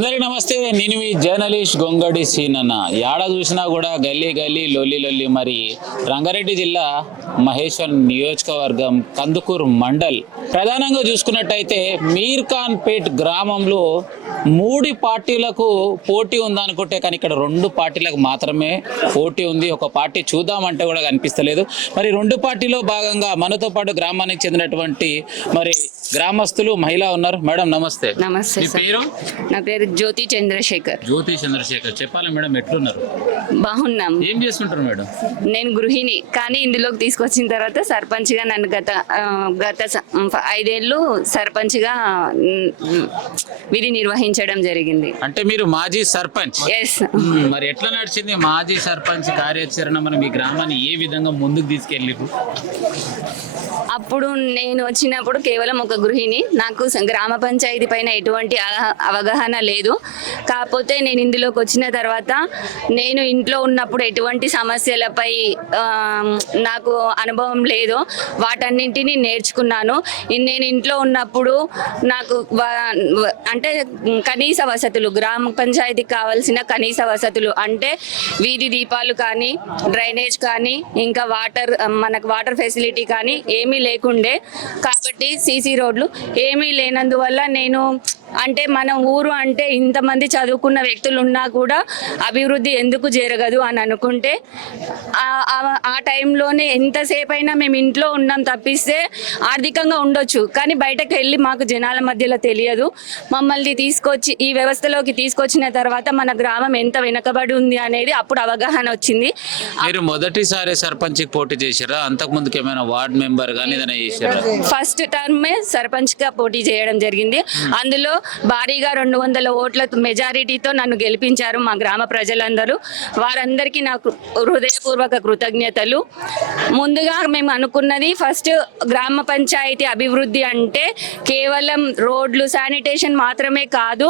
అందరికి నమస్తే. నేను మీ జర్నలిస్ట్ గొంగడి సీనన్న. యాడ చూసినా కూడా గల్లీ గల్లీ లొల్లి లొల్లి మరి రంగారెడ్డి జిల్లా మహేశ్వర్ నియోజకవర్గం కందుకూరు మండల్. ప్రధానంగా చూసుకున్నట్టయితే మీర్ ఖాన్ పేట్ గ్రామంలో మూడు పార్టీలకు పోటీ ఉందనుకుంటే కానీ ఇక్కడ రెండు పార్టీలకు మాత్రమే పోటీ ఉంది. ఒక పార్టీ చూద్దామంటే కూడా కనిపిస్తలేదు. మరి రెండు పార్టీలో భాగంగా మనతో పాటు గ్రామానికి చెందినటువంటి మరి గ్రామస్తులు మహిళ ఉన్నారు. మేడం నమస్తే. నమస్తే పేరు? నా పేరు జ్యోతి చంద్రశేఖర్. జ్యోతి చంద్రశేఖర్. చెప్పాలి మేడం ఎట్లున్నారు? బాగున్నాం. ఏం చేస్తుంటారు మేడం? నేను గృహిణి కానీ ఇందులోకి తీసుకొచ్చిన తర్వాత సర్పంచ్గా నన్ను గత గత ఐదేళ్ళు సర్పంచ్గా విధి నిర్వహించడం జరిగింది. అంటే మీరు మాజీ సర్పంచ్? ఎస్. మరి ఎట్లా నడిచింది మాజీ సర్పంచ్ కార్యాచరణ? మన మీ గ్రామాన్ని ఏ విధంగా ముందుకు తీసుకెళ్ళిరు అప్పుడు నేను వచ్చినప్పుడు కేవలం ఒక గృహిణి. నాకు స- గ్రామ పంచాయతీ పైన ఎటువంటి అవగాహన లేదు. కాకపోతే నేను ఇందులోకి వచ్చిన తర్వాత నేను ఇంట్లో ఉన్నప్పుడు ఎటువంటి సమస్యలపై నాకు అనుభవం లేదు వాటన్నింటినీ నేర్చుకున్నాను. నేను ఇంట్లో ఉన్నప్పుడు నాకు అంటే కనీస వసతులు గ్రామ పంచాయతీకి కావాల్సిన కనీస వసతులు అంటే వీధి దీపాలు కానీ డ్రైనేజ్ కానీ ఇంకా వాటర్ మనకు వాటర్ ఫెసిలిటీ కానీ ఏమీ లేకుండే. కాబట్టి సీసీ రోడ్లు ఏమీ లేనందువల్ల నేను అంటే మన ఊరు అంటే ఇంతమంది చదువుకున్న వ్యక్తులు ఉన్నా కూడా అభివృద్ధి ఎందుకు జరగదు అని అనుకుంటే ఆ- టైంలోనే ఎంతసేపు అయినా మేము ఇంట్లో ఉన్నాం తప్పిస్తే ఆర్థికంగా ఉండొచ్చు. కానీ బయటకు వెళ్ళి మాకు జనాల మధ్యలో తెలియదు. మమ్మల్ని తీసుకొచ్చి ఈ వ్యవస్థలోకి తీసుకొచ్చిన తర్వాత మన గ్రామం ఎంత వెనుకబడి ఉంది అనేది అప్పుడు అవగాహన వచ్చింది. మీరు మొదటిసారి సర్పంచ్ పోటీ చేశారా? అంతకు ముందుకు ఏమైనా వార్డ్ మెంబర్ చేశారా? ఫస్ట్ టర్మే సర్పంచ్గా పోటీ చేయడం జరిగింది. అందులో భారీగా రెండు వందల ఓట్ల మెజారిటీతో నన్ను గెలిపించారు మా గ్రామ ప్రజలందరూ. వారందరికీ నాకు హృదయపూర్వక కృతజ్ఞతలు. ముందుగా మేము అనుకున్నది ఫస్ట్ గ్రామ పంచాయతీ అభివృద్ధి అంటే కేవలం రోడ్లు శానిటేషన్ మాత్రమే కాదు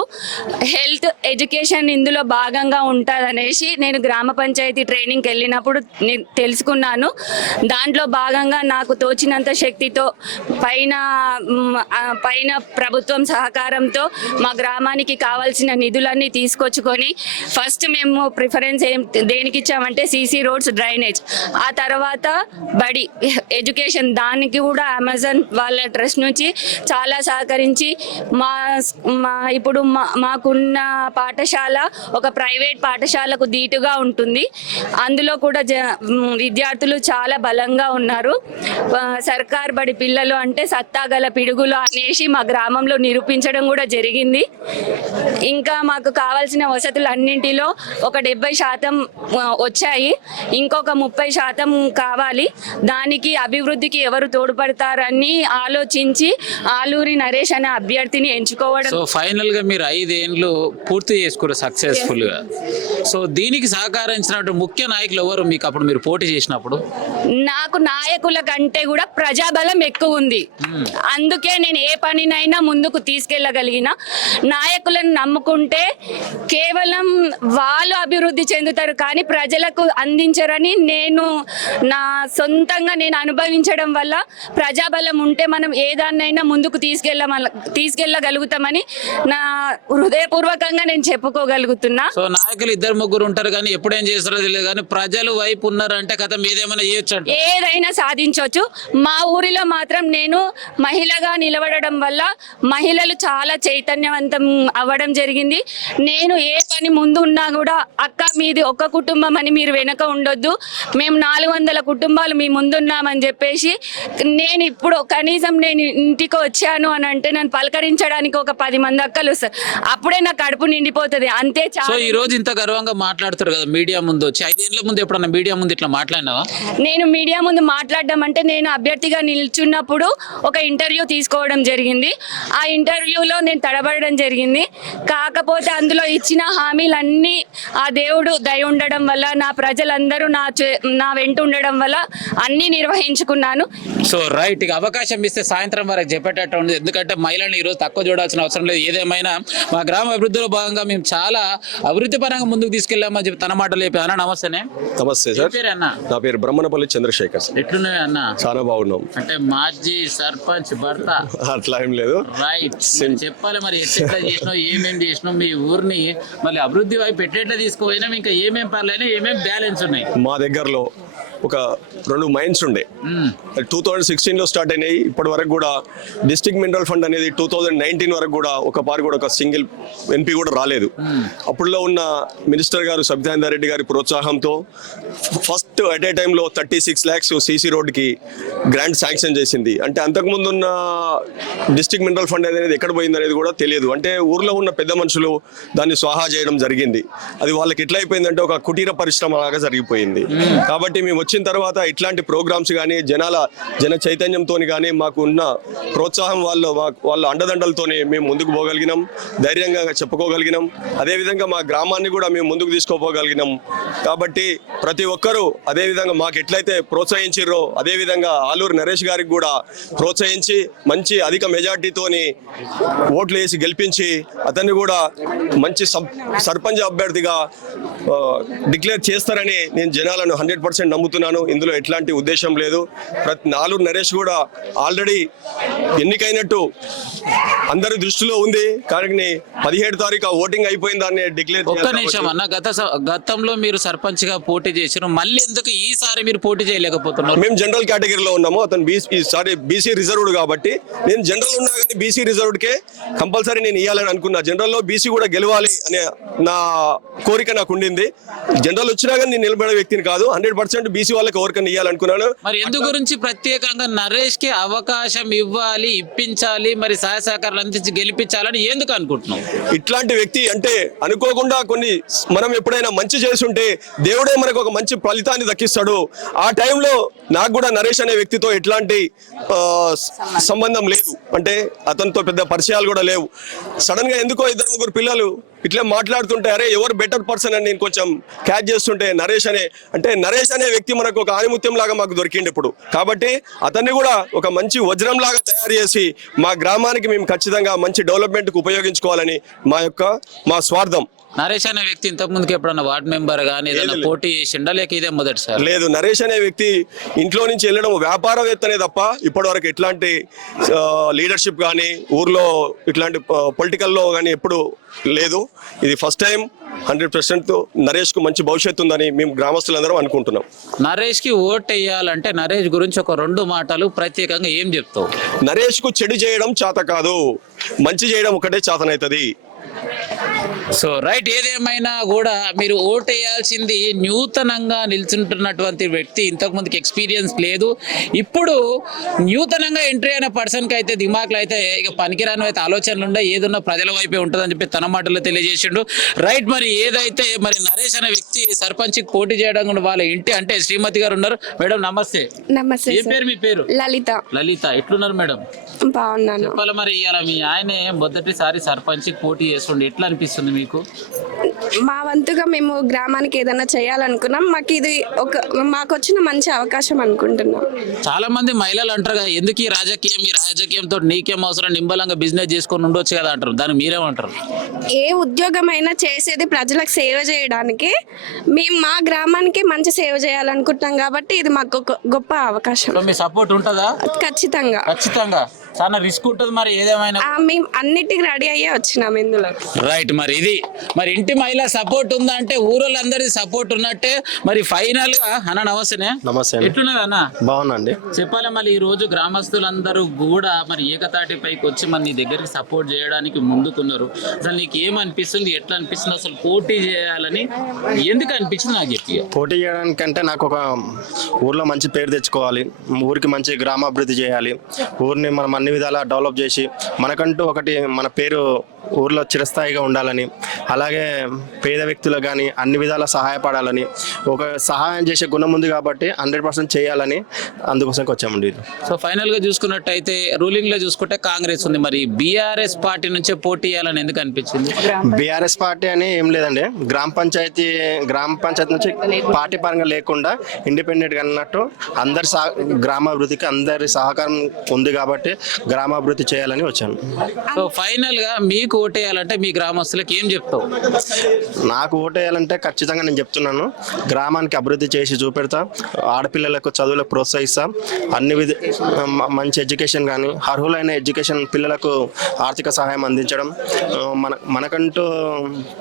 హెల్త్ ఎడ్యుకేషన్ ఇందులో భాగంగా ఉంటుందనేసి నేను గ్రామ పంచాయతీ ట్రైనింగ్కి వెళ్ళినప్పుడు తెలుసుకున్నాను. దాంట్లో భాగంగా నాకు తోచినంత శక్తితో పైన పైన ప్రభుత్వం సహకారంతో మా గ్రామానికి కావాల్సిన నిధులన్నీ తీసుకొచ్చుకొని ఫస్ట్ మేము ప్రిఫరెన్స్ ఏం దేనికి ఇచ్చామంటే సీసీ రోడ్స్ డ్రైనేజ్. ఆ తర్వాత బడి ఎడ్యుకేషన్ దానికి కూడా అమెజాన్ వాళ్ళ ట్రస్ట్ నుంచి చాలా సహకరించి మా మా ఇప్పుడు మా మాకున్న పాఠశాల ఒక ప్రైవేట్ పాఠశాలకు దీటుగా ఉంటుంది. అందులో కూడా జ విద్యార్థులు చాలా బలంగా ఉన్నారు. సర్కార్ బడి పిల్లలు అంటే సత్తాగల పిడుగులు అనేసి మా గ్రామంలో నిరూపించడం కూడా జరిగింది. ఇంకా మాకు కావాల్సిన వసతులు అన్నింటిలో ఒక డెబ్బై శాతం వచ్చాయి. ఇంకొక ముప్పై శాతం కావాలి. దానికి అభివృద్ధికి ఎవరు తోడ్పడతారని ఆలోచించి ఆలూరి నరేష్ అనే అభ్యర్థిని ఎంచుకోవడం సో ఫైనల్గా మీరు ఐదేండ్లు పూర్తి చేసుకున్నారు సక్సెస్ఫుల్గా సో దీనికి సహకరించినటువంటి ముఖ్య నాయకులు ఎవరు? మీకు అప్పుడు మీరు పోటీ చేసినప్పుడు? నాకు నాయకుల కంటే కూడా ప్రజాబలం ఎక్కువ ఉంది. అందుకే నేను ఏ పనినైనా ముందుకు తీసుకెళ్ళగలిగిన నాయకులను నమ్ముకుంటే కేవలం వాళ్ళు అభివృద్ధి చెందుతారు కానీ ప్రజలకు అందించరని నేను నా సొంతంగా నేను అనుభవించడం వల్ల ప్రజాబలం ఉంటే మనం ఏదాన్నైనా ముందుకు తీసుకెళ్ళ తీసుకెళ్ళగలుగుతామని నా హృదయపూర్వకంగా నేను చెప్పుకోగలుగుతున్నా. సో నాయకులు ఇద్దరు ముగ్గురు ఉంటారు కానీ ఎప్పుడేం చేస్తారో తెలియదు కానీ ప్రజలు వైపు ఉన్నారంటే కథ మీదేమైనా చేయొచ్చు అంట ఏదైనా సాధించవచ్చు మా ఊరిలో మాత్రం నేను మహిళగా నిలబడడం వల్ల మహిళలు చాలా చైతన్యవంతం అవ్వడం జరిగింది. నేను ఏ పని ముందు ఉన్నా కూడా అక్క మీది ఒక కుటుంబం అని మీరు వెనక ఉండొద్దు. మేము నాలుగు వందల కుటుంబాలు మీ ముందున్నామని చెప్పేసి నేను ఇప్పుడు కనీసం నేను ఇంటికి వచ్చాను అని అంటే నన్ను పలకరించడానికి ఒక పది మంది అక్కలు అప్పుడే నా కడుపు నిండిపోతుంది. అంతే సో చాలా. ఈ రోజు ఇంత గర్వంగా మాట్లాడుతారు కదా మీడియా ముందు. వచ్చి ఐదేళ్ళ ముందు ఎప్పుడన్నా మీడియా ముందు ఇట్లా మాట్లాడినావా? నేను మీడియా ముందు మాట్లాడడం అంటే నేను అభ్యర్థిగా నిల్చున్నప్పుడు ఒక ఇంటర్వ్యూ తీసుకోవడం జరిగింది. ఆ ఇంటర్వ్యూలో నేను తడబడడం జరిగింది. కాకపోతే అందులో ఇచ్చిన హామీలన్నీ ఆ దేవుడు దయ ఉండడం వల్ల నా ప్రజలందరూ నా చే- నా వెంట ఉండడం వల్ల అన్నీ నిర్వహించుకున్నాను. So right. ఇక అవకాశం ఇస్తే సాయంత్రం వరకు చెప్పేటట్టు ఉంది. ఎందుకంటే మహిళలను ఈరోజు తక్కువ చూడాల్సిన అవసరం లేదు. ఏదేమైనా మా గ్రామ అభివృద్ధిలో భాగంగా మేము చాలా అభివృద్ధి పరంగా ముందుకు తీసుకెళ్ళామని చెప్పి తన మాటలు చెప్పి అన్న నమస్తేనే. నమస్తే సార్. పేరు అన్న? నా పేరు బ్రహ్మణపల్లి చంద్రశేఖర్ సార్. ఎట్లున్నాయి అన్న? చాలా బాగున్నాం. అంటే మాజీ సర్పంచ్ భర్త. అట్లా ఏం లేదు. రైట్. చెప్పాలి మరి ఎట్లా చేసినావు ఏమేం చేసినావు మీ ఊరిని మళ్ళీ అభివృద్ధి వైపు పెట్టేట్లా తీసుకుపోయినా ఇంకా ఏమేం పర్లేదు ఏమేం బ్యాలెన్స్ ఉన్నాయి? మా దగ్గరలో ఒక రెండు మైన్స్ ఉండే. టూ థౌజండ్ సిక్స్టీన్లో స్టార్ట్ అయినాయి. ఇప్పటి వరకు కూడా డిస్ట్రిక్ట్ మినరల్ ఫండ్ అనేది టూ థౌజండ్ నైన్టీన్ వరకు కూడా ఒక పారి కూడా ఒక సింగిల్ ఎన్పి కూడా రాలేదు. అప్పుడులో ఉన్న మినిస్టర్ గారు సబితానంద రెడ్డి గారి ప్రోత్సాహంతో ఫస్ట్ అట్ ఏ టైంలో థర్టీ సిక్స్ ల్యాక్స్ సీసీ రోడ్కి గ్రాంట్ శాంక్షన్ చేసింది. అంటే అంతకుముందు ఉన్న డిస్ట్రిక్ట్ మినరల్ ఫండ్ అనేది ఎక్కడ పోయింది అనేది కూడా తెలియదు. అంటే ఊర్లో ఉన్న పెద్ద మనుషులు దాన్ని స్వాహా చేయడం జరిగింది. అది వాళ్ళకి ఎట్లా అయిపోయిందంటే ఒక కుటీర పరిశ్రమ లాగా జరిగిపోయింది కాబట్టి మేము వచ్చిన తర్వాత ఇట్లాంటి ప్రోగ్రామ్స్ కానీ జనాల జన చైతన్యంతో కానీ మాకు ఉన్న ప్రోత్సాహం వాళ్ళ వాళ్ళ అండదండలతోనే మేము ముందుకు పోగలిగినాం. ధైర్యంగా చెప్పుకోగలిగినాం. అదేవిధంగా మా గ్రామాన్ని కూడా మేము ముందుకు తీసుకోపోగలిగినాం. కాబట్టి ప్రతి ఒక్కరూ అదేవిధంగా మాకు ఎట్లయితే ప్రోత్సహించారో అదేవిధంగా ఆలూరు నరేష్ గారికి కూడా ప్రోత్సహించి మంచి అధిక మెజార్టీతోని ఓట్లు వేసి గెలిపించి అతన్ని కూడా మంచి సబ్- సర్పంచ్ అభ్యర్థిగా డిక్లేర్ చేస్తారని నేను జనాలను హండ్రెడ్ పర్సెంట్ నమ్ముతున్నాను ఇందులో ఎట్లాంటి ఉద్దేశం లేదు. ప్రతి నాలుగు నరేష్ కూడా ఆల్రెడీ ఎన్నికైనట్టు అందరి దృష్టిలో ఉంది. కానీ పదిహేడు తారీఖు ఆ ఓటింగ్ అయిపోయిన దాన్ని డిక్లేర్ ఒక్క నిమిషం అన్న గత గతంలో మీరు సర్పంచ్గా పోటీ చేసారు. మళ్ళీ ఎందుకు ఈసారి మీరు పోటీ చేయలేకపోతున్నారు? మేము జనరల్ కేటగిరీలో ఉన్నాము. అతను బీసీ సారీ బీసీ రిజర్వ్డ్ కాబట్టి నేను జనరల్ ఉన్నా కానీ బీసీ రిజర్వ్డ్కే కంపల్సరీ నేను ఇవ్వాలని అనుకున్నా. జనరల్లో బీసీ కూడా గెలవాలి అనే నా కోరిక నాకు ఉండింది. జనరల్ వచ్చినా కానీ నేను నిలబడే వ్యక్తిని కాదు. హండ్రెడ్ పర్సెంట్ బీసీ వాళ్ళకి ఎవరికైనా ఇవ్వాలనుకున్నాను మరి ఎందు గురించి ప్రత్యేకంగా నరేష్కి అవకాశం ఇవ్వాలి ఇప్పించాలి మరి సహాయ సహకారాలు అందించి గెలిపించాలని ఎందుకు అనుకుంటున్నావు? ఇట్లాంటి వ్యక్తి అంటే అనుకోకుండా కొన్ని మనం ఎప్పుడైనా మంచి చేస్తుంటే దేవుడే మనకు ఒక మంచి ఫలితాన్ని దక్కిస్తాడు. ఆ టైంలో నాకు కూడా నరేష్ అనే వ్యక్తితో ఎట్లాంటి సంబంధం లేదు. అంటే అతనితో పెద్ద పరిచయాలు కూడా లేవు. సడన్గా ఎందుకో ఇద్దరు ముగ్గురు పిల్లలు ఇట్లా మాట్లాడుతుంటే అరే ఎవరు బెటర్ పర్సన్ అని నేను కొంచెం క్యాచ్ చేస్తుంటే నరేష్ అనే అంటే నరేష్ అనే వ్యక్తి మనకు ఒక ఆనిముత్యం లాగా మాకు దొరికింది ఇప్పుడు. కాబట్టి అతన్ని కూడా ఒక మంచి వజ్రం లాగా తయారు చేసి మా గ్రామానికి మేము ఖచ్చితంగా మంచి డెవలప్మెంట్కి ఉపయోగించుకోవాలని మా యొక్క మా స్వార్థం. నరేష్ అనే వ్యక్తి ఇంతకు ముందుకి ఎప్పుడన్నా వార్డ్ మెంబర్ గానీ ఏదైనా. పోటీ చేసిండా? లేక ఇదే మొదటిసారి లేదు నరేష్ అనే వ్యక్తి ఇంట్లో నుంచి వెళ్ళడం వ్యాపారవేత్తనే తప్ప ఇప్పటివరకు ఎట్లాంటి లీడర్షిప్ కానీ ఊర్లో ఇట్లాంటి పొలిటికల్లో కానీ ఎప్పుడు లేదు. ఇది ఫస్ట్ టైం హండ్రెడ్ పర్సెంట్ నరేష్కు మంచి భవిష్యత్తు ఉందని మేము గ్రామస్తులందరం అనుకుంటున్నాం. నరేష్కి ఓట్ వేయాలంటే నరేష్ గురించి ఒక రెండు మాటలు ప్రత్యేకంగా ఏం చెప్తావు? నరేష్కు చెడు చేయడం చేత కాదు. మంచి చేయడం ఒకటే చేతనవుతుంది సో రైట్ ఏదేమైనా కూడా మీరు ఓట్ వేయాల్సింది నూతనంగా నిల్చుంటున్నటువంటి వ్యక్తి ఇంతకు ముందుకి ఎక్స్పీరియన్స్ లేదు. ఇప్పుడు నూతనంగా ఎంట్రీ అయిన పర్సన్కి అయితే దిమాక్లో అయితే ఇక పనికిరాని అయితే ఆలోచనలు ఉండే ఏదున్నా ప్రజల వైపే ఉంటుందని చెప్పి తన మాటల్లో తెలియజేసిండు. రైట్ మరి ఏదైతే మరి నరేష్ అనే వ్యక్తి సర్పంచ్కి పోటీ చేయడం కూడా వాళ్ళ ఇంటి అంటే శ్రీమతి గారు ఉన్నారు. మేడం నమస్తే. నమస్తే ఏం పేరు మీ పేరు? లలిత. లలిత ఎట్లున్నారు మేడం? బాగున్నాను. చెప్పాలి మరి ఇవాళ మీ ఆయనే మొదటిసారి సర్పంచ్కి పోటీ చేస్తుండే. ఎట్లా అనిపిస్తుంది మీకు? మా వంతుగా మేము గ్రామానికి ఏదైనా చేయాలనుకున్నాం. మాకు ఇది ఒక మాకు వచ్చిన మంచి అవకాశం అనుకుంటున్నాం. చాలా మంది మహిళలు అంటారు కదా ఎందుకు ఈ రాజకీయం ఈ రాజకీయంతో నీకేం అవసరం? నింబలంగా బిజినెస్ చేసుకొని ఉండొచ్చు కదా అంటారు. దాన్ని మీరేమంటారు? ఏ ఉద్యోగమైనా చేసేది ప్రజలకు సేవ చేయడానికి మేము మా గ్రామానికి మంచి సేవ చేయాలనుకుంటున్నాం కాబట్టి ఇది మాకు ఒక గొప్ప అవకాశం. మీ సపోర్ట్ ఉంటుందా? ఖచ్చితంగా. ఖచ్చితంగా. చాలా రిస్క్ ఉంటుంది మరి ఏదేమైనా. ఆ, మేము అన్నిటికి రెడీ అయ్యే వచ్చినాం ఇందులో. రైట్ మరి ఇది మరి ఇంటి మహిళ సపోర్ట్ ఉందా అంటే ఊరోళ్ళందరి సపోర్ట్ ఉన్నట్టే. మరి ఫైనల్గా అన్న నమస్తేనే నమస్తే ఎట్లున్నది అన్న? బాగుందండి చెప్పాలి మరి ఈ రోజు గ్రామస్తులందరూ కూడా మరి ఏకతాటి పైకి వచ్చి మరి నీ దగ్గరికి సపోర్ట్ చేయడానికి ముందుకున్నారు. అసలు నీకు ఏమనిపిస్తుంది ఎట్లా అనిపిస్తుంది అసలు పోటీ చేయాలని? ఎందుకు అనిపించింది నాకు చెప్పి పోటీ చేయడానికంటే నాకు ఒక ఊర్లో మంచి పేరు తెచ్చుకోవాలి ఊరికి మంచి గ్రామాభివృద్ధి చేయాలి ఊరిని మనం అన్ని విధాలా డెవలప్ చేసి మనకంటూ ఒకటి మన పేరు ఊర్లో చిరస్థాయిగా ఉండాలని అలాగే పేద వ్యక్తులకు కానీ అన్ని విధాలా సహాయపడాలని ఒక సహాయం చేసే గుణం ఉంది కాబట్టి హండ్రెడ్ పర్సెంట్ చేయాలని అందుకోసంకి వచ్చామండి సో ఫైనల్గా చూసుకున్నట్టయితే రూలింగ్లో చూసుకుంటే కాంగ్రెస్ ఉంది. మరి బీఆర్ఎస్ పార్టీ నుంచే పోటీ చేయాలని ఎందుకు అనిపించింది? బీఆర్ఎస్ పార్టీ అని ఏం లేదండి. గ్రామ పంచాయతీ గ్రామ పంచాయతీ నుంచి పార్టీ పరంగా లేకుండా ఇండిపెండెంట్గా అన్నట్టు అందరి సహ గ్రామాభివృద్ధికి అందరి సహకారం ఉంది కాబట్టి గ్రామాభివృద్ధి చేయాలని వచ్చాను. సో ఫైనల్గా మీకు ఓటేయాలంటే మీ గ్రామస్తులకు ఏం చెప్తావు? నాకు ఓటేయాలంటే ఖచ్చితంగా నేను చెప్తున్నాను గ్రామానికి అభివృద్ధి చేసి చూపెడతా ఆడపిల్లలకు చదువులకు ప్రోత్సహిస్తా అన్ని విధ మంచి ఎడ్యుకేషన్ కానీ అర్హులైన ఎడ్యుకేషన్ పిల్లలకు ఆర్థిక సహాయం అందించడం మన మనకంటూ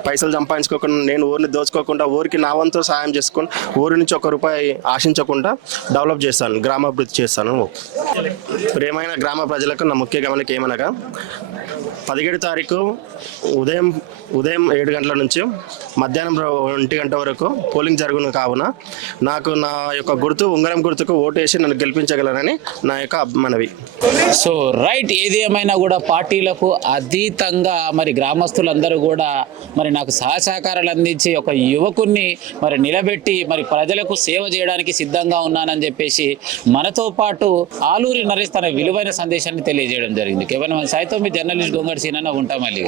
పైసలు సంపాదించుకోకుండా నేను ఊరిని దోచుకోకుండా ఊరికి నా వంతు సహాయం చేసుకొని ఊరి నుంచి ఒక రూపాయి ఆశించకుండా డెవలప్ చేస్తాను గ్రామాభివృద్ధి చేస్తాను. ప్రియమైన గ్రామ ప్రజలకు నా ముఖ్య గమనిక ఏమనగా పదిహేడు తారీఖు ఉదయం ఉదయం ఏడు గంటల నుంచి మధ్యాహ్నం ఒంటి గంట వరకు పోలింగ్ జరుగును కావున నాకు నా యొక్క గుర్తు ఉంగరం గుర్తుకు ఓటేసి నన్ను గెలిపించగలనని నా యొక్క మనవి. సో రైట్ ఏది ఏమైనా కూడా పార్టీలకు అతీతంగా మరి గ్రామస్తులందరూ కూడా మరి నాకు సహసహకారాలు అందించి ఒక యువకుణ్ణి మరి నిలబెట్టి మరి ప్రజలకు సేవ చేయడానికి సిద్ధంగా ఉన్నానని చెప్పేసి మనతో పాటు ఆలూరి నరేష్ తన విలువైన సందేశాన్ని తెలియజేయడం జరిగింది. కేవలం సాయితో మీ జర్నలిస్ట్ గొంగడి సీన్ అని ఉంటాం మళ్ళీ